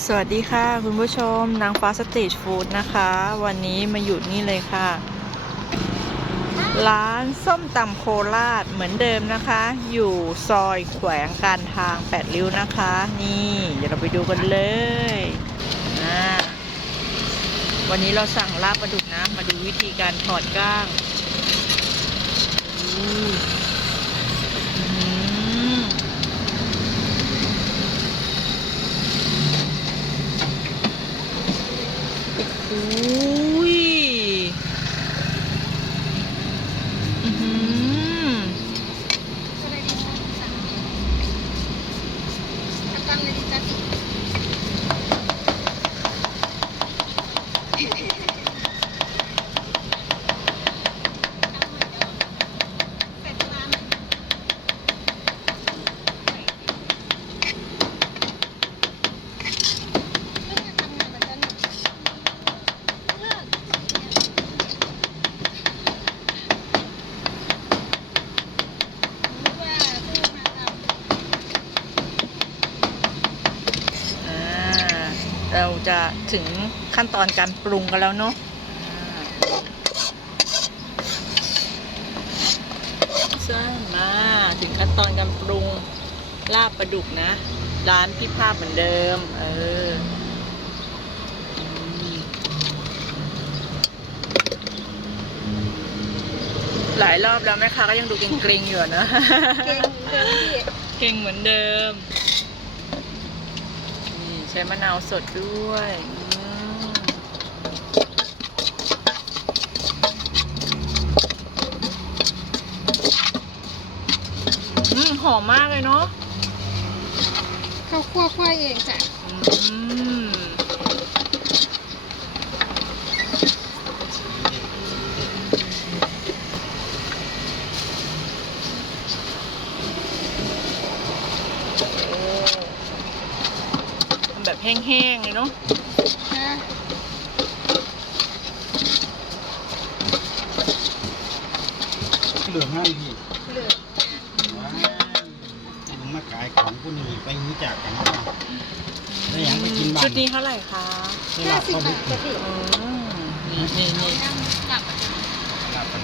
สวัสดีค่ะ คุณผู้ชมนางฟ้าสตรีทฟู้ดนะคะ วันนี้มาอยู่นี่เลยค่ะ ร้านส้มตำโคราชเหมือนเดิมนะคะ อยู่ซอยแขวงการทางแปดริ้วนะคะ นี่ เดี๋ยวเราไปดูกันเลยวันนี้เราสั่งลาบปลาดุกนะ มาดูวิธีการถอดก้างอู้อื้อหือ อุ้ เราจะถึงขั้นตอนการปรุงกันแล้วเนาะอ่าใช่มาถึงขั้นตอนการปรุงลาบปลาดุกนะ ร้านพี่ภาพเหมือนเดิม เอออืมหลายรอบแล้วแม่ค้าก็ยังดูเกรงๆอยู่อะนะเก่งเก่งพี่เก่งเหมือนเดิมนี่ ใช้มะนาวสดด้วยอืมอืมหอมมากเลยเนาะ เขาคั่วคั่วเองจ้ะอืมโอ้ทำ แบบแห้งๆเลยเนาะนะเหลืองห้ามพี่เหลือว้าวมึงมาขายของผู้นี้ไปรู้จักกันบ้างแล้วยังไปกินบ้างชุดนี้เท่าไหร่คะได้ห้าลาบสิบปลาดุบากทจ้ะพี่อืมนี่นี่นี่กลับไป